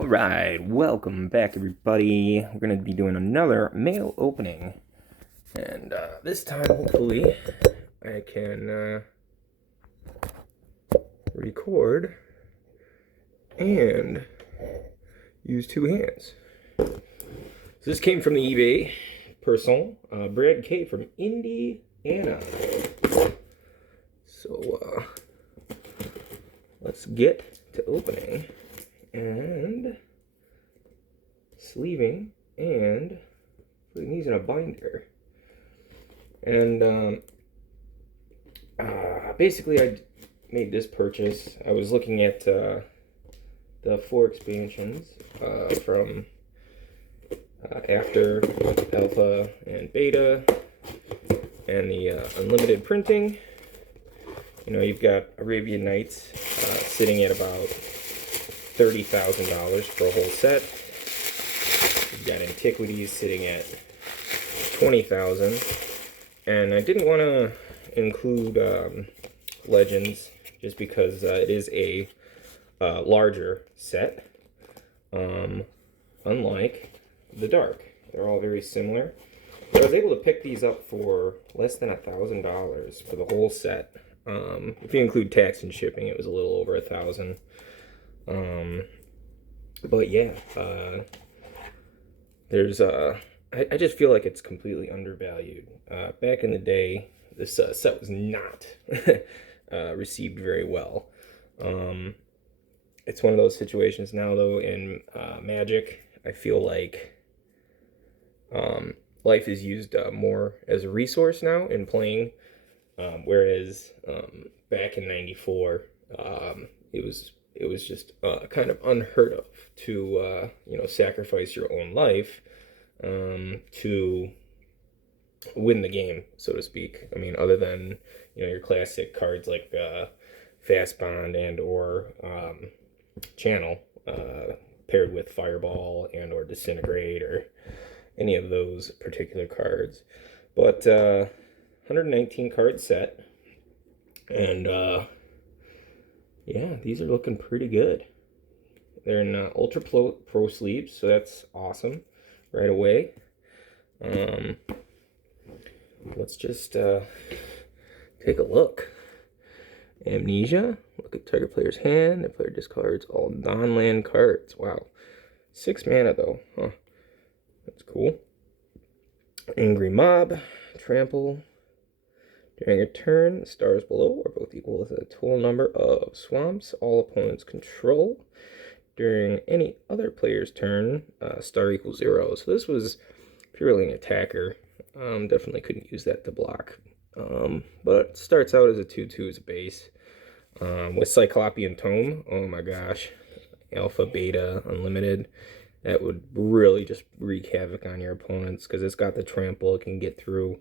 Alright, welcome back everybody. We're going to be doing another mail opening. And this time, hopefully, I can record and use two hands. So this came from the eBay personal, Brad K from Indiana. So let's get to opening and sleeving and putting these in a binder. And basically I made this purchase. I was looking at the 4 expansions from after alpha and beta and the unlimited printing. You know, you've got Arabian Nights sitting at about $30,000 for a whole set. You've got Antiquities sitting at $20,000, and I didn't want to include Legends just because it is a larger set. Unlike the Dark, they're all very similar. But I was able to pick these up for less than $1,000 for the whole set. If you include tax and shipping, it was a little over $1,000. But yeah, there's I just feel like it's completely undervalued. Back in the day, this set was not received very well. It's one of those situations now, though, in Magic, I feel like life is used more as a resource now in playing, whereas back in '94, it was just kind of unheard of to sacrifice your own life to win the game, so to speak. I mean, other than your classic cards like Fast Bond and or Channel paired with Fireball and or Disintegrate or any of those particular cards. But 119 card set, and yeah, these are looking pretty good. They're in Ultra Pro sleeves, so that's awesome right away. Let's just take a look. Amnesia. Look at target player's hand. The player discards all non-land cards. Wow. 6 mana, though. Huh. That's cool. Angry Mob. Trample. During a turn, the stars below are both equal with a total number of swamps all opponents control. During any other player's turn, star equals 0. So this was purely an attacker. Definitely couldn't use that to block. But it starts out as a 2/2 as a base. With Cyclopean Tome, oh my gosh. Alpha, Beta, Unlimited. That would really just wreak havoc on your opponents because it's got the trample. It can get through.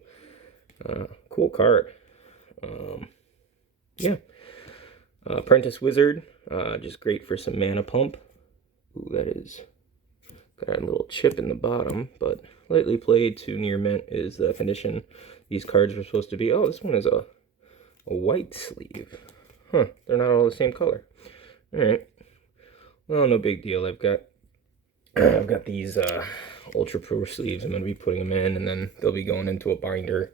Cool card. Yeah. Apprentice Wizard, just great for some mana pump. Ooh, that is got a little chip in the bottom, but lightly played to near mint is the condition these cards are supposed to be. Oh, this one is a white sleeve. Huh, they're not all the same color. Alright. Well, no big deal. I've got these Ultra Pro sleeves. I'm going to be putting them in, and then they'll be going into a binder.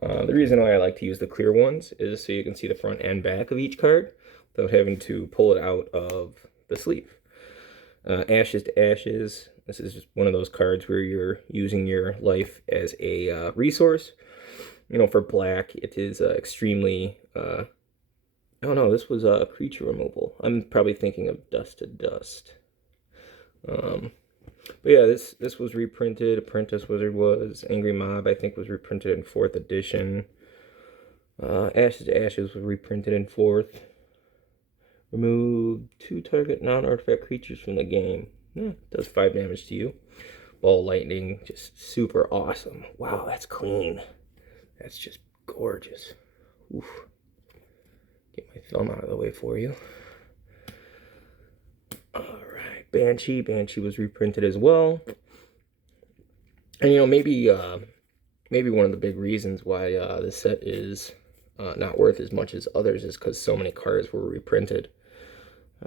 The reason why I like to use the clear ones is so you can see the front and back of each card without having to pull it out of the sleeve. Ashes to Ashes. This is just one of those cards where you're using your life as a resource. For black, it is extremely... oh no, this was a creature removal. I'm probably thinking of Dust to Dust. But yeah, this was reprinted. Apprentice Wizard was. Angry Mob, I think, was reprinted in 4th edition. Ashes to Ashes was reprinted in 4th. Remove 2 target non-artifact creatures from the game. Yeah, does 5 damage to you. Ball Lightning, just super awesome. Wow, that's clean. That's just gorgeous. Oof. Get my thumb out of the way for you. Alright, Banshee. Banshee was reprinted as well. And maybe one of the big reasons why this set is not worth as much as others is because so many cards were reprinted.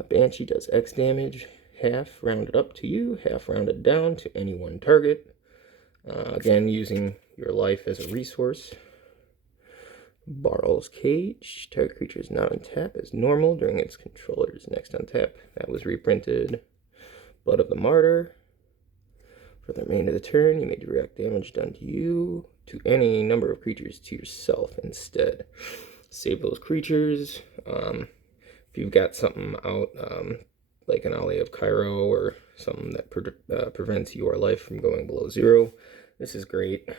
Banshee does X damage. half rounded up to you, half rounded down to any one target. Again, using your life as a resource. Barrel's Cage. Target creature is not on tap as normal during its controller's next on tap. That was reprinted. Blood of the Martyr. For the remainder of the turn, you may direct damage done to you to any number of creatures to yourself instead. Save those creatures. If you've got something out, like an Alley of Cairo or something that prevents your life from going below 0, this is great.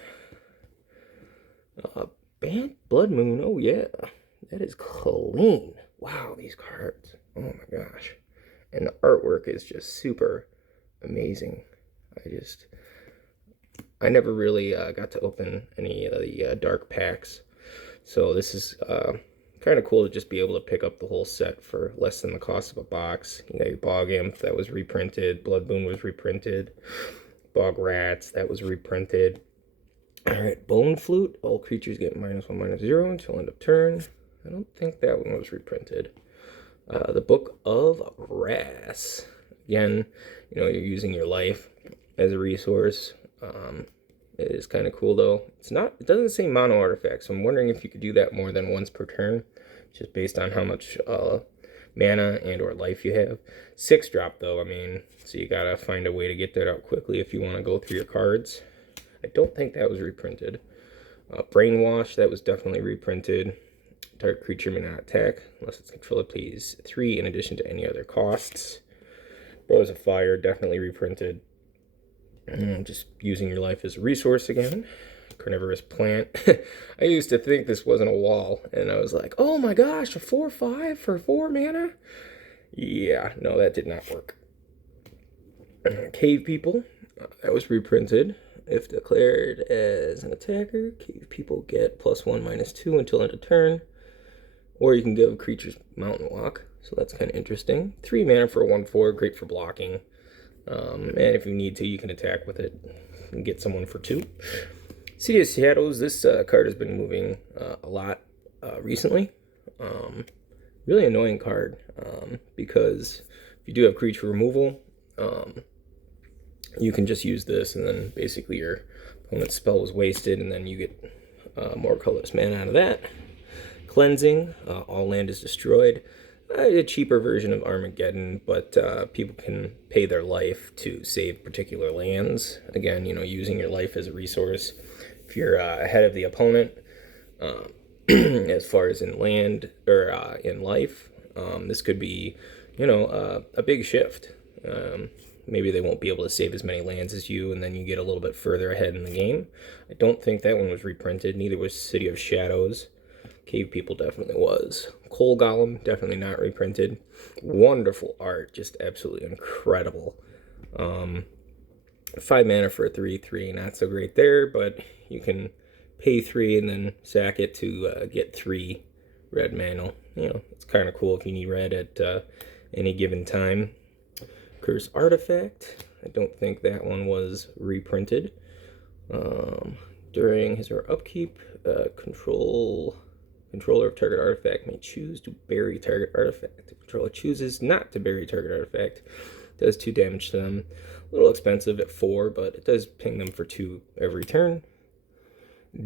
Bad Blood Moon, oh yeah, that is clean. Wow, these cards, oh my gosh. And the artwork is just super amazing. I never really got to open any of the dark packs, so this is kind of cool to just be able to pick up the whole set for less than the cost of a box. You got your Bog Imp, that was reprinted. Blood Moon was reprinted. Bog Rats, that was reprinted. Alright, Bone Flute. All creatures get -1/-0 until end of turn. I don't think that one was reprinted. The Book of Wrath. Again, you know, you're using your life as a resource. It is kind of cool though. It doesn't say mono artifact, so I'm wondering if you could do that more than once per turn, just based on how much mana and or life you have. 6-drop though, I mean, so you gotta find a way to get that out quickly if you want to go through your cards. I don't think that was reprinted. Brainwash, that was definitely reprinted. Target creature may not attack unless its controller pays 3 in addition to any other costs. Rose of Fire, definitely reprinted. Just using your life as a resource again. Carnivorous Plant. I used to think this wasn't a wall, and I was like, oh my gosh, a 4/5 for 4 mana? Yeah, no, that did not work. Cave People, that was reprinted. If declared as an attacker, Cave People get +1/-2 until end of turn. Or you can give creatures Mountain Walk, so that's kind of interesting. 3 mana for a 1/4, great for blocking. And if you need to, you can attack with it and get someone for 2. City of Shadows, this card has been moving a lot recently. Really annoying card, because if you do have creature removal, you can just use this, and then basically your opponent's spell was wasted, and then you get more colorless mana out of that. Cleansing, all land is destroyed. A cheaper version of Armageddon, but people can pay their life to save particular lands. Again, you know, using your life as a resource. If you're ahead of the opponent, as far as in land or in life, this could be, you know, a big shift. Maybe they won't be able to save as many lands as you, and then you get a little bit further ahead in the game. I don't think that one was reprinted. Neither was City of Shadows. Cave People definitely was. Coal Golem, definitely not reprinted. Wonderful art, just absolutely incredible. 5 mana for a 3/3, not so great there, but you can pay 3 and then sack it to get 3 red mana. You know, it's kind of cool if you need red at any given time. Curse Artifact, I don't think that one was reprinted. During his or her upkeep, controller of target artifact may choose to bury target artifact. The controller chooses not to bury target artifact. It does 2 damage to them. A little expensive at 4, but it does ping them for 2 every turn.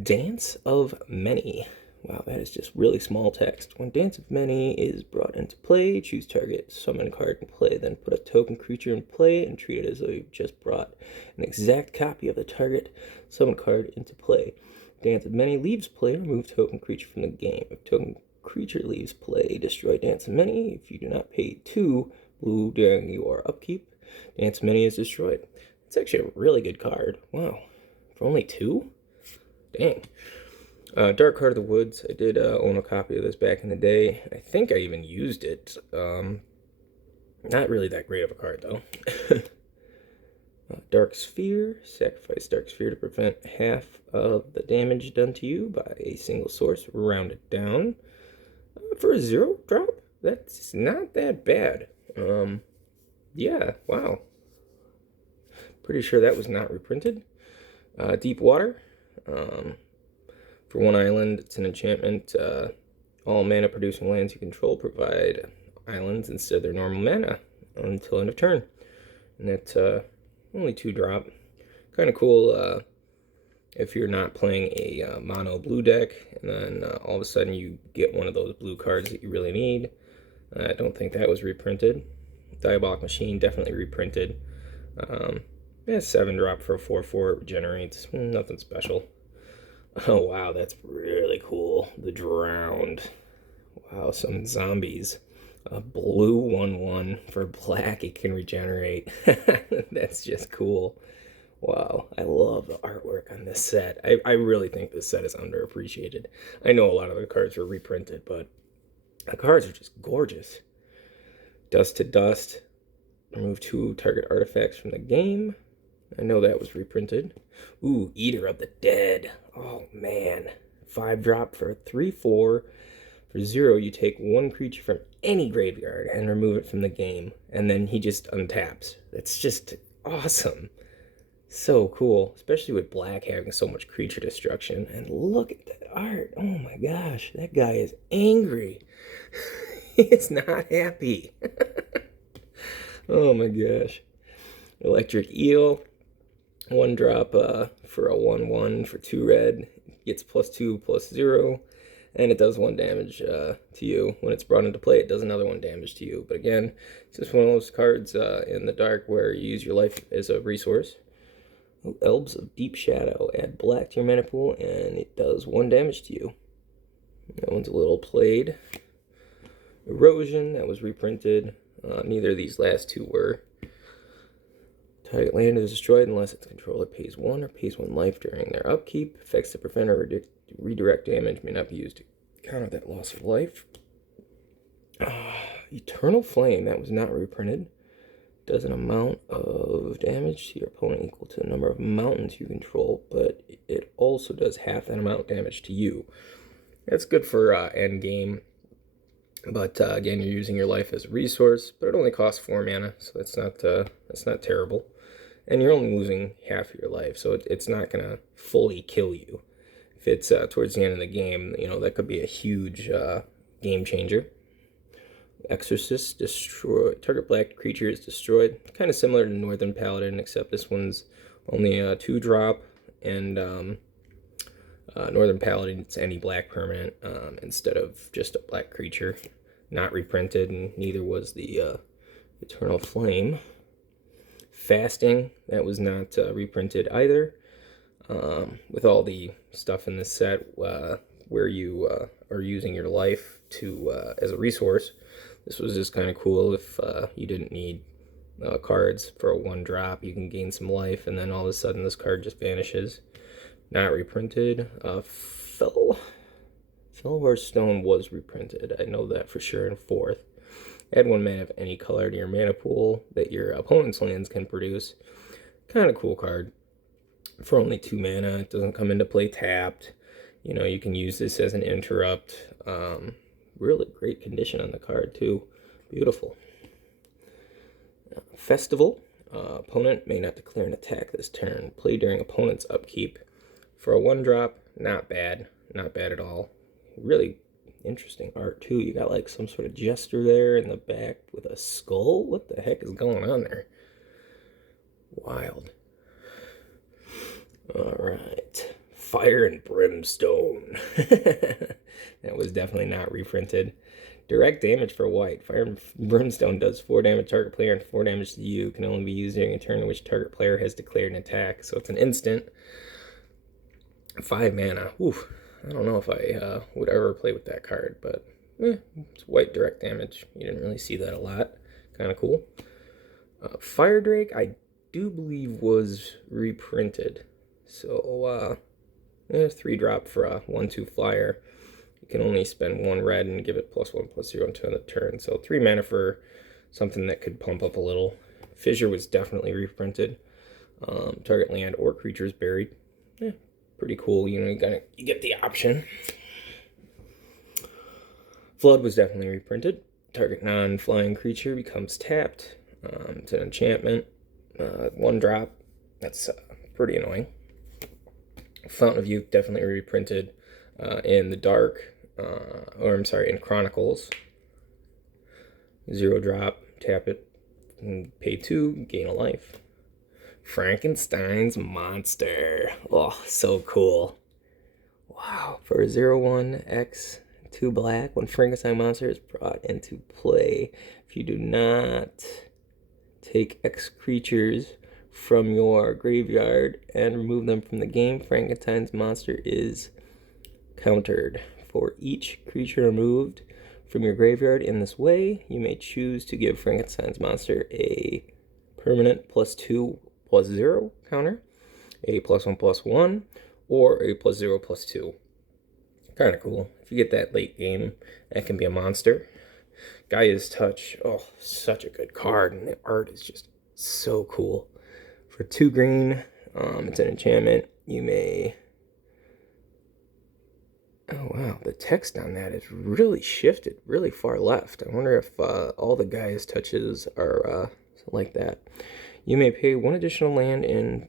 Dance of Many. Wow, that is just really small text. When Dance of Many is brought into play, choose target summon card in play, then put a token creature in play and treat it as though you've just brought an exact copy of the target summon card into play. Dance of Many leaves play, remove token creature from the game. If token creature leaves play, destroy Dance of Many. If you do not pay 2 blue during your upkeep, Dance of Many is destroyed. It's actually a really good card. Wow. For only 2? Dang. Dark Heart of the Woods. I did own a copy of this back in the day. I think I even used it. Not really that great of a card, though. Dark Sphere. Sacrifice Dark Sphere to prevent half of the damage done to you by a single source. Round it down. For a 0-drop, that's not that bad. Yeah, wow. Pretty sure that was not reprinted. Deep Water. For 1 island, it's an enchantment. All mana producing lands you control provide islands instead of their normal mana until end of turn. and it's only 2 drop. Kind of cool if you're not playing a mono blue deck, and then all of a sudden you get one of those blue cards that you really need. I don't think that was reprinted. Diabolic Machine, definitely reprinted. Yeah, 7 drop for a 4/4, it regenerates. Nothing special. Oh wow, that's really cool. The Drowned. Wow, some zombies. A blue 1/1 for black, it can regenerate. That's just cool. Wow, I love the artwork on this set. I really think this set is underappreciated. I know a lot of the cards are reprinted, but the cards are just gorgeous. Dust to Dust. Remove 2 target artifacts from the game. I know that was reprinted. Ooh, Eater of the Dead. Oh, man. 5 drop for a 3/4. For 0, you take 1 creature from any graveyard and remove it from the game. And then he just untaps. That's just awesome. So cool. Especially with black having so much creature destruction. And look at that art. Oh my gosh. That guy is angry. He's not happy. Oh my gosh. Electric Eel. 1 drop for a 1/1 for 2 red. Gets +2/+0. And it does 1 damage to you. When it's brought into play, it does another 1 damage to you. But again, it's just one of those cards in the dark where you use your life as a resource. Ooh, Elves of Deep Shadow. Add black to your mana pool, and it does 1 damage to you. That one's a little played. Erosion, that was reprinted. Neither of these last 2 were. Target land is destroyed unless its controller pays 1 or pays 1 life during their upkeep. Effects to prevent or redirect damage may not be used to counter that loss of life. Eternal Flame, that was not reprinted. Does an amount of damage to your opponent equal to the number of mountains you control, but it also does half that amount of damage to you. That's good for end game. But again, you're using your life as a resource, but it only costs 4 mana, so that's not terrible. And you're only losing half of your life, so it's not gonna fully kill you. If it's towards the end of the game, you know, that could be a huge game changer. Exorcist, destroy target black creature is destroyed. Kind of similar to Northern Paladin, except this one's only a 2 drop, and Northern Paladin, it's any black permanent instead of just a black creature. Not reprinted, and neither was the Eternal Flame. Fasting, that was not reprinted either. With all the stuff in this set where you are using your life to as a resource, this was just kind of cool. If you didn't need cards for a 1 drop, you can gain some life, and then all of a sudden this card just vanishes. Not reprinted. Fellwar Stone was reprinted. I know that for sure in 4th. Add 1 mana of any color to your mana pool that your opponent's lands can produce. Kind of cool card. For only 2 mana, it doesn't come into play tapped. You know, you can use this as an interrupt. Really great condition on the card too. Beautiful. Festival. Opponent may not declare an attack this turn. Play during opponent's upkeep. For a 1 drop, not bad. Not bad at all. Really interesting art too. You got like some sort of jester there in the back with a skull. What the heck is going on there? Wild. Alright. Fire and Brimstone. That was definitely not reprinted. Direct damage for white. Fire and Brimstone does 4 damage to target player and 4 damage to you. Can only be used during a turn in which target player has declared an attack. So it's an instant. 5 mana. Oof. I don't know if I would ever play with that card, but it's white direct damage. You didn't really see that a lot. Kind of cool. Fire Drake, I do believe was reprinted. So, 3 drop for a 1/2 flyer. You can only spend 1 red and give it +1/+0 until the turn. So 3 mana for something that could pump up a little. Fissure was definitely reprinted. Target land or creatures buried. Pretty cool. You know, you get the option. Flood was definitely reprinted. Target non-flying creature becomes tapped. It's an enchantment. 1 drop. That's pretty annoying. Fountain of Youth definitely reprinted in the dark, in Chronicles. 0 drop, tap it. Pay 2, gain a life. Frankenstein's Monster. Oh, so cool. Wow. For 0/1 X 2 black, when Frankenstein Monster is brought into play, if you do not take X creatures from your graveyard and remove them from the game, Frankenstein's Monster is countered. For each creature removed from your graveyard in this way, you may choose to give Frankenstein's Monster a permanent +2/+0 counter, a +1/+1, or a +0/+2. Kind of cool. If you get that late game, that can be a monster. Gaia's Touch. Oh, such a good card, and the art is just so cool. For 2 green, it's an enchantment. You may... Oh, wow. The text on that is really shifted, really far left. I wonder if all the Gaia's Touches are like that. You may pay 1 additional land and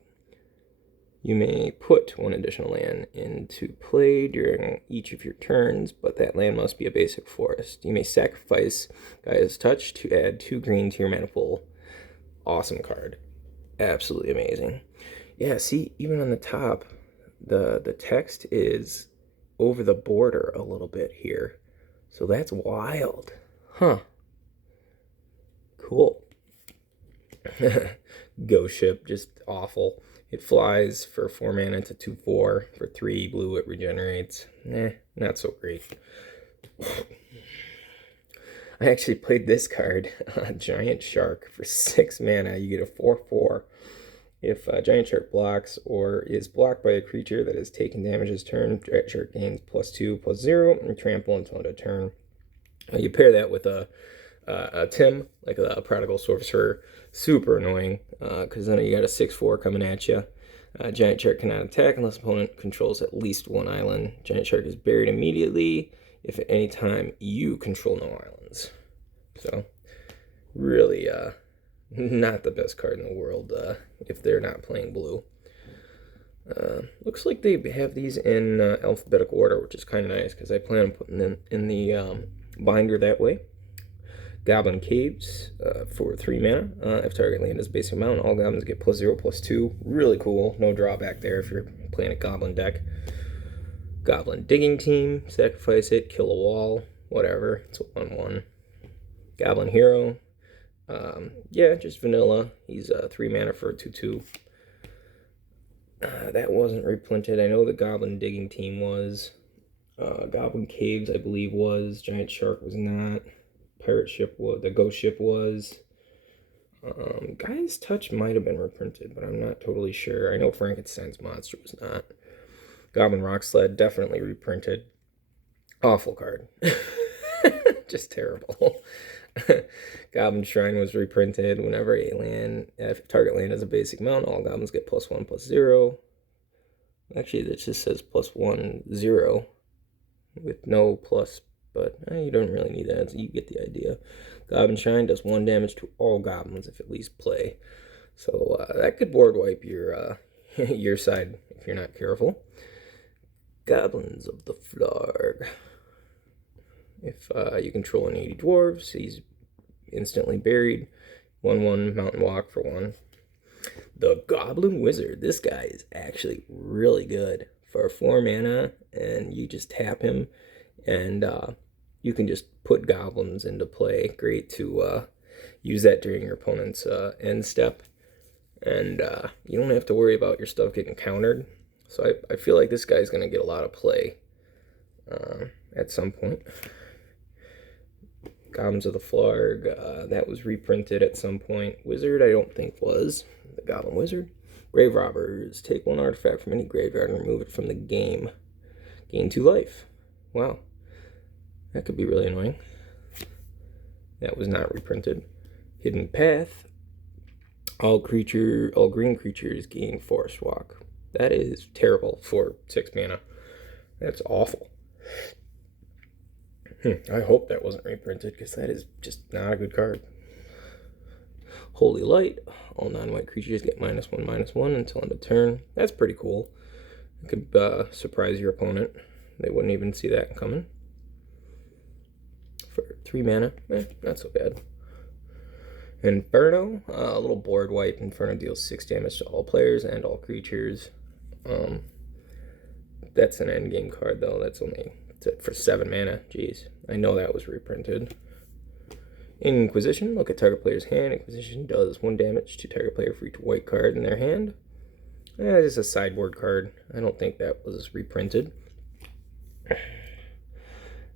you may put 1 additional land into play during each of your turns, but that land must be a basic forest. You may sacrifice Gaia's Touch to add 2 green to your mana pool. Awesome card. Absolutely amazing. Yeah, see, even on the top, the text is over the border a little bit here. So that's wild. Huh. Cool. Ghost Ship, just awful. It flies for 4 mana to 2/4. For 3 blue, it regenerates. Not so great. I actually played this card, Giant Shark. For 6 mana, you get a 4/4. If Giant Shark blocks or is blocked by a creature that has taken damage this turn, Giant Shark gains +2/+0 and trample until end of turn. You pair that with a Tim, like a Prodigal Sorcerer. Super annoying, because then you got a 6/4 coming at you. Giant Shark cannot attack unless opponent controls at least 1 island. Giant Shark is buried immediately if at any time you control no islands. So, really, not the best card in the world if they're not playing blue. Looks like they have these in alphabetical order, which is kind of nice because I plan on putting them in the binder that way. Goblin Caves for 3 mana. If target land is basic amount, all goblins get +0/+2. Really cool. No drawback there if you're playing a goblin deck. Goblin Digging Team. Sacrifice it, kill a wall, whatever. It's a 1/1. Goblin Hero. Yeah, just vanilla. He's 3 mana for a 2/2. That wasn't reprinted. I know the Goblin Digging Team was. Goblin Caves, I believe, was. Giant Shark was not. Pirate Ship was. The Ghost Ship was. Gaia's Touch might have been reprinted, but I'm not totally sure. I know Frankenstein's Monster was not. Goblin Rock Sled, definitely reprinted. Awful card. Just terrible. Goblin Shrine was reprinted. Whenever a land, if target land has a basic amount, all goblins get +1/+0. Actually, it just says +1/0 with no plus, but you don't really need that. So you get the idea. Goblin Shrine does 1 damage to all goblins if at least play. So that could board wipe your your side if you're not careful. Goblins of the Flarg. If you control an 80 dwarves, he's instantly buried. 1/1 Mountain Walk for 1. The Goblin Wizard. This guy is actually really good. For 4 mana, and you just tap him, and you can just put goblins into play. Great to use that during your opponent's end step. And you don't have to worry about your stuff getting countered. So I feel like this guy's going to get a lot of play at some point. Goblins of the Flarg, that was reprinted at some point. Wizard, I don't think was. The Goblin Wizard. Grave Robbers, take 1 artifact from any graveyard and remove it from the game. Gain 2 life. Wow. That could be really annoying. That was not reprinted. Hidden Path. All green creatures gain Forest Walk. That is terrible for 6 mana. That's awful. I hope that wasn't reprinted, because that is just not a good card. Holy Light. All non-white creatures get -1/-1 until end of turn. That's pretty cool. It could surprise your opponent. They wouldn't even see that coming. For 3 mana, not so bad. Inferno, a little board wipe. Inferno deals 6 damage to all players and all creatures. That's an endgame card though. That's only for 7 mana. Jeez, I know that was reprinted. Inquisition, look at target player's hand. Inquisition does 1 damage to target player for each white card in their hand. It's a sideboard card. I don't think that was reprinted.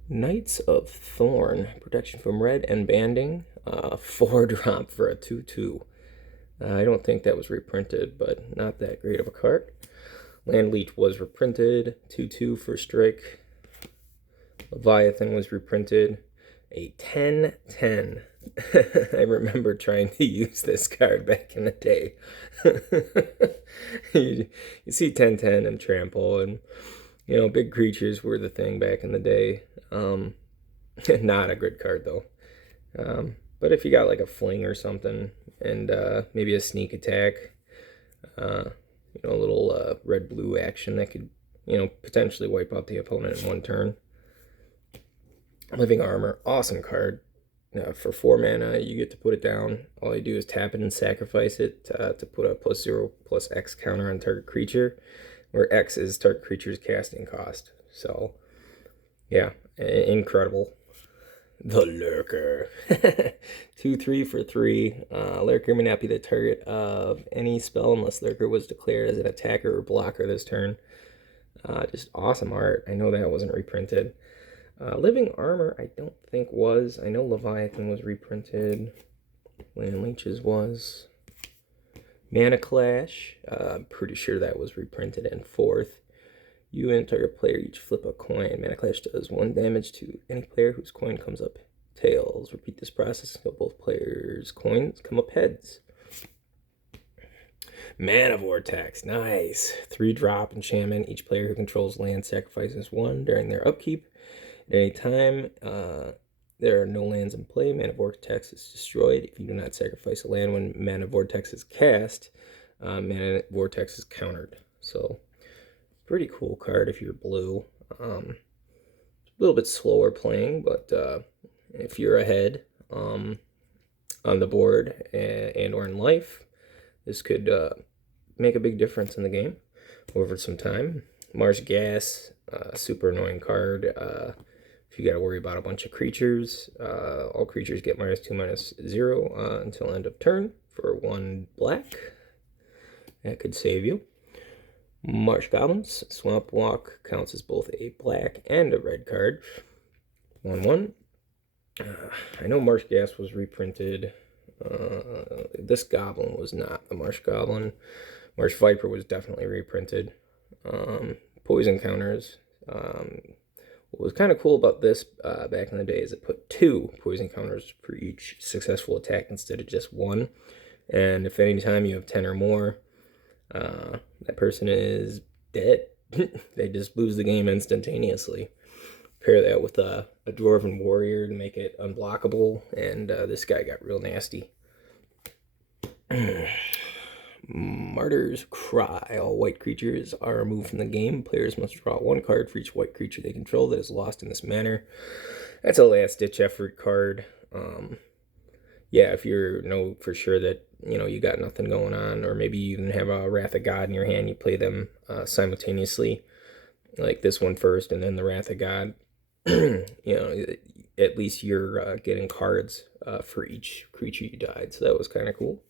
Knights of Thorn, protection from red and banding, 4-drop for a 2/2. I don't think that was reprinted, but not that great of a card. Land Leech was reprinted, 2/2 for strike. Leviathan was reprinted, a 10/10. I remember trying to use this card back in the day. you see 10/10 and trample, and you know, big creatures were the thing back in the day. Not a good card though. But if you got like a fling or something, and maybe a sneak attack, you know, a little red-blue action that could, you know, potentially wipe out the opponent in 1 turn. Living Armor, awesome card. For 4 mana, you get to put it down. All you do is tap it and sacrifice it to put a +0/+X counter on target creature, where X is target creature's casting cost. So, yeah, incredible. The Lurker. 2/3 for 3. Lurker may not be the target of any spell unless Lurker was declared as an attacker or blocker this turn. Just awesome art. I know that wasn't reprinted. Living Armor, I don't think was. I know Leviathan was reprinted. Land Leeches was. Mana Clash, I'm pretty sure that was reprinted in 4th. You and target player each flip a coin. Mana Clash does 1 damage to any player whose coin comes up tails. Repeat this process until both players' coins come up heads. Mana Vortex, nice. 3-drop enchantment. Each player who controls land sacrifices 1 during their upkeep. At any time there are no lands in play, Mana Vortex is destroyed. If you do not sacrifice a land when Mana Vortex is cast, Mana Vortex is countered. So, pretty cool card if you're blue. A little bit slower playing, but if you're ahead on the board and or in life, this could make a big difference in the game over some time. Marsh Gas, super annoying card. If you got to worry about a bunch of creatures, all creatures get -2/-0 until end of turn for 1 black. That could save you. Marsh Goblins, Swamp Walk counts as both a black and a red card. 1/1. I know Marsh Gas was reprinted. This Goblin was not the Marsh Goblin. Marsh Viper was definitely reprinted. Poison counters. What was kind of cool about this back in the day is it put 2 poison counters for each successful attack instead of just 1. And if any time you have 10 or more, that person is dead. They just lose the game instantaneously. Pair that with a Dwarven Warrior to make it unblockable, and this guy got real nasty. Martyr's Cry. All white creatures are removed from the game. Players must draw 1 card for each white creature they control that is lost in this manner. That's a last-ditch effort card. Yeah, if you know for sure that you got nothing going on, or maybe you even have a Wrath of God in your hand, you play them simultaneously, like this one first and then the Wrath of God. At least you're getting cards for each creature you died, so that was kind of cool.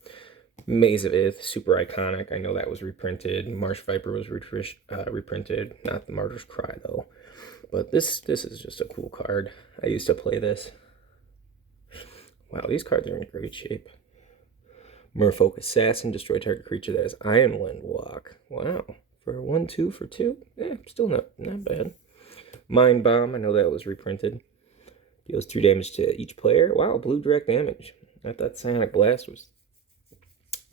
Maze of Ith, super iconic. I know that was reprinted. Marsh Viper was reprinted. Not the Martyr's Cry, though. But this is just a cool card. I used to play this. Wow, these cards are in great shape. Merfolk Assassin, destroy target creature that has Ironwind Walk. Wow, for 1/2 for 2? Yeah, still not bad. Mind Bomb, I know that was reprinted. Deals 2 damage to each player. Wow, blue direct damage. I thought Psionic Blast was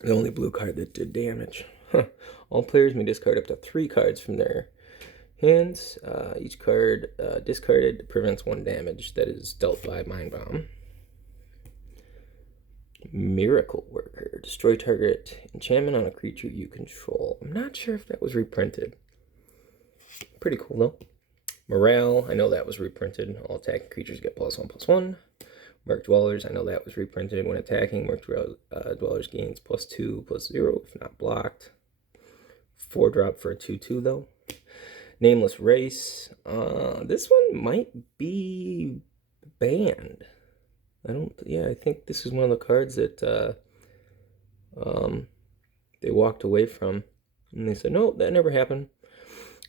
the only blue card that did damage. Huh. All players may discard up to 3 cards from their hands. Each card discarded prevents 1 damage that is dealt by Mind Bomb. Miracle Worker. Destroy target enchantment on a creature you control. I'm not sure if that was reprinted. Pretty cool, though. Morale. I know that was reprinted. All attacking creatures get +1/+1. Merc Dwellers, I know that was reprinted. When attacking, Merc Dwellers gains +2/+0 if not blocked. 4-drop for a 2/2 though. Nameless Race. This one might be banned. I think this is one of the cards that they walked away from. And they said, no, that never happened.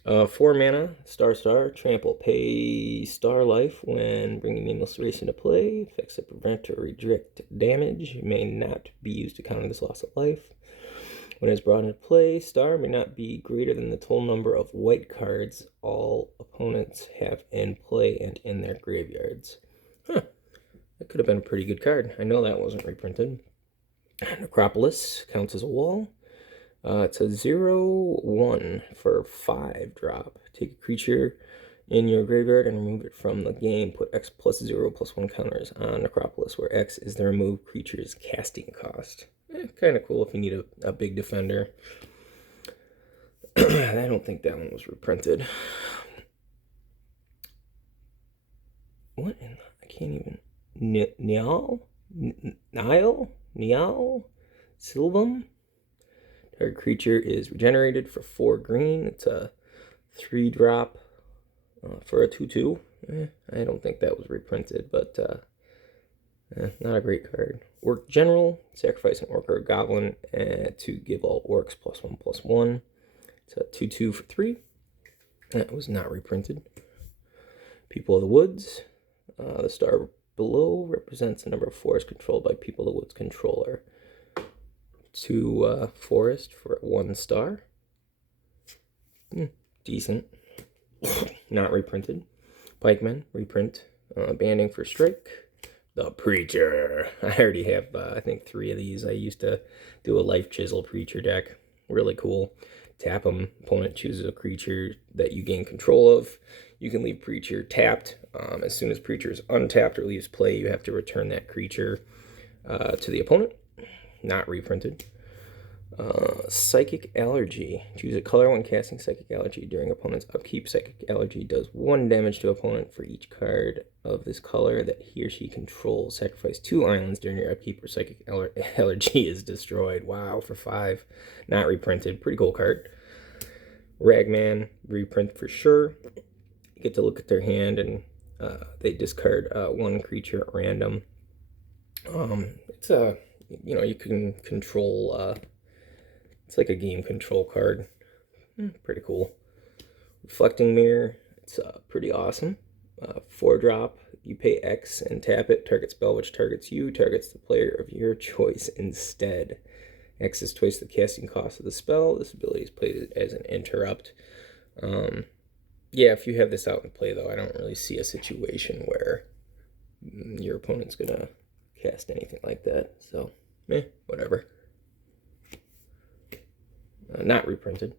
4 mana, star, trample, pay star life when bringing Nameless Race into play. Effects that prevent or redirect damage may not be used to counter this loss of life. When it's brought into play, star may not be greater than the total number of white cards all opponents have in play and in their graveyards. Huh. That could have been a pretty good card. I know that wasn't reprinted. Necropolis counts as a wall. It's a 0/1 for 5-drop. Take a creature in your graveyard and remove it from the game. Put X +0/+1 counters on Necropolis, where X is the removed creature's casting cost. Kind of cool if you need a big defender. I don't think that one was reprinted. What in the, I can't even. Nile? Sylvam? Target creature is regenerated for 4 green. It's a 3-drop for a 2/2. I don't think that was reprinted, but not a great card. Orc General, sacrifice an orc or a goblin to give all orcs +1/+1. It's a 2/2 for 3. That was not reprinted. People of the Woods. The star below represents the number of forests controlled by People of the Woods controller. 2 forest for 1 star. Decent. Not reprinted. Pikemen, reprint. Banding for strike. The Preacher. I already have, I think, 3 of these. I used to do a Life Chisel Preacher deck. Really cool. Tap them. Opponent chooses a creature that you gain control of. You can leave Preacher tapped. As soon as Preacher is untapped or leaves play, you have to return that creature to the opponent. Not reprinted. Psychic Allergy. Choose a color when casting Psychic Allergy. During opponent's upkeep, Psychic Allergy does 1 damage to opponent for each card of this color that he or she controls. Sacrifice 2 islands during your upkeep or Psychic Allergy is destroyed. Wow, for 5. Not reprinted. Pretty cool card. Ragman, reprint for sure. You get to look at their hand and they discard 1 creature at random. It's a, you can control, it's like a game control card. Pretty cool. Reflecting Mirror, it's pretty awesome. 4-drop, you pay X and tap it. Target spell which targets you, targets the player of your choice instead. X is twice the casting cost of the spell. This ability is played as an interrupt. Yeah, if you have this out in play, though, I don't really see a situation where your opponent's going to cast anything like that. So, whatever. Not reprinted.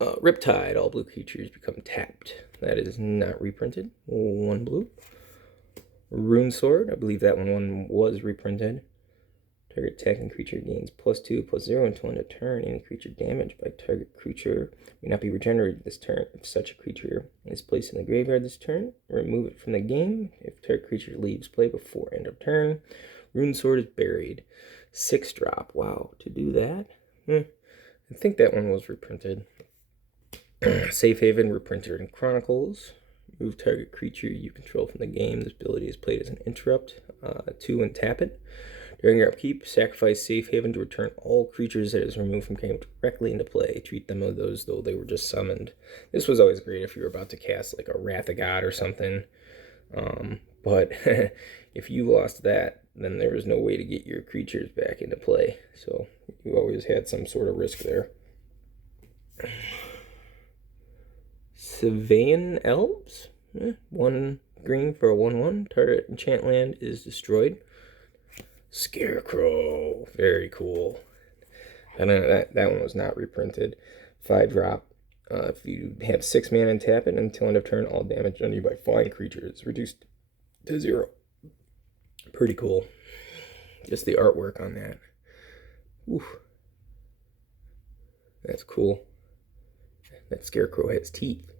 Riptide, all blue creatures become tapped. That is not reprinted. 1 blue. Rune Sword, I believe that one was reprinted. Target attacking creature gains +2/+0 until end of turn. Any creature damaged by target creature may not be regenerated this turn. If such a creature is placed in the graveyard this turn, remove it from the game. If target creature leaves play before end of turn, Rune Sword is buried. 6-drop. Wow, to do that? I think that one was reprinted. Safe Haven, reprinted in Chronicles. Move target creature you control from the game. This ability is played as an interrupt. 2 and tap it. During your upkeep, sacrifice Safe Haven to return all creatures that is removed from game directly into play. Treat them as those though they were just summoned. This was always great if you were about to cast like a Wrath of God or something. But if you lost that, then there was no way to get your creatures back into play. So you always had some sort of risk there. Sylvan Elves? 1 green for a 1/1. Target enchant land is destroyed. Scarecrow. Very cool. And that one was not reprinted. 5-drop. If you have 6 mana and tap it until end of turn, all damage done to you by flying creatures is reduced to 0. Pretty cool. Just the artwork on that. Oof. That's cool. That Scarecrow has teeth.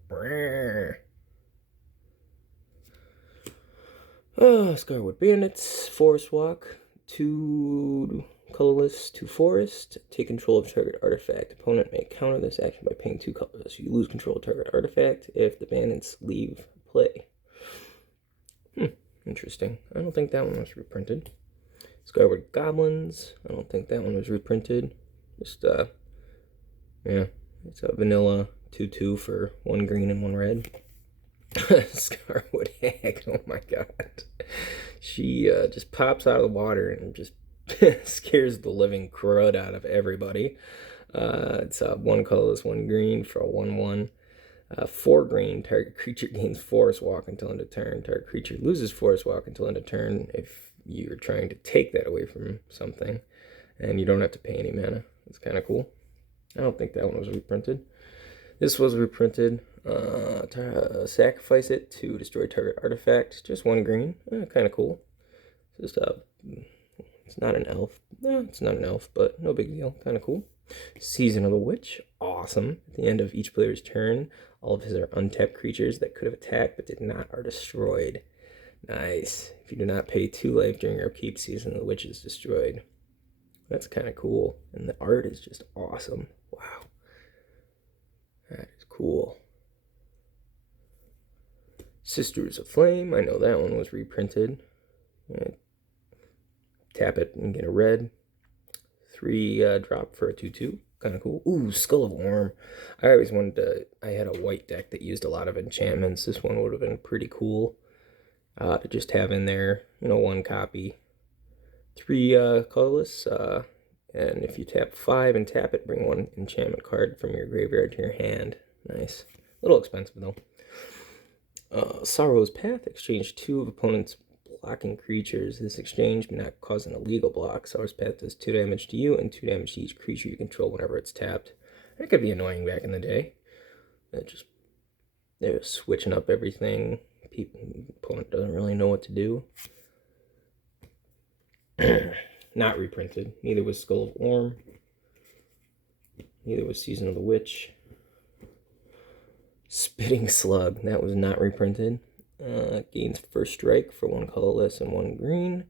Skyward Bayonets, Forest Walk, 2 colorless, 2 forest. Take control of target artifact. Opponent may counter this action by paying 2 colorless. You lose control of target artifact if the bandits leave play. Interesting. I don't think that one was reprinted. Skyward Goblins. I don't think that one was reprinted. Just, yeah. It's a vanilla 2/2 for 1 green and 1 red. Scarwood Hag, oh my god. She just pops out of the water and just scares the living crud out of everybody. It's 1 colorless, 1 green for a 1/1. 4 green, target creature gains Forest Walk until end of turn. Target creature loses Forest Walk until end of turn if you're trying to take that away from something. And you don't have to pay any mana. It's kind of cool. I don't think that one was reprinted. This was reprinted. Sacrifice it to destroy target artifact. Just 1 green. Kind of cool. Just it's not an elf. No, it's not an elf, but no big deal. Kind of cool. Season of the Witch. Awesome. At the end of each player's turn, all of his are untapped creatures that could have attacked but did not are destroyed. Nice. If you do not pay 2 life during your upkeep, Season of the Witch is destroyed. That's kind of cool. And the art is just awesome. Wow. That is cool. Sisters of Flame. I know that one was reprinted. Tap it and get a red. 3 drop for a 2/2. Kind of cool. Ooh, Skull of Worm. I always wanted to... I had a white deck that used a lot of enchantments. This one would have been pretty cool to just have in there. 1 copy. 3 colorless. And if you tap 5 and tap it, bring 1 enchantment card from your graveyard to your hand. Nice. A little expensive, though. Sorrow's Path. Exchange 2 of opponent's blocking creatures. This exchange may not cause an illegal block. Sorrow's Path does 2 damage to you and 2 damage to each creature you control whenever it's tapped. That could be annoying back in the day. They're switching up everything. Opponent doesn't really know what to do. Not reprinted. Neither was Skull of Worm. Neither was Season of the Witch. Spitting Slug. That was not reprinted. Gains first strike for 1 colorless and 1 green.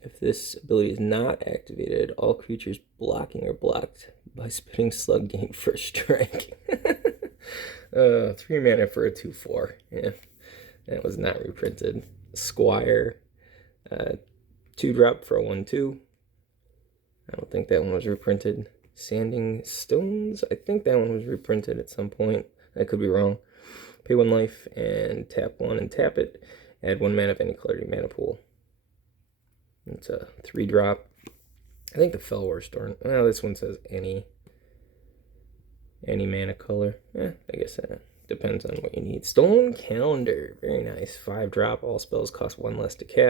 If this ability is not activated, all creatures blocking or blocked by Spitting Slug gain first strike. 3 mana for a 2/4. Yeah, that was not reprinted. Squire. 2 drop for a 1/2. I don't think that one was reprinted. Sanding Stones. I think that one was reprinted at some point. I could be wrong. Pay 1 life and tap 1 and tap it. Add 1 mana of any color to your mana pool. It's a 3 drop. I think the Fellwar Storm. Well, this one says any mana color. I guess that depends on what you need. Stone Calendar. Very nice. 5 drop. All spells cost 1 less to cast.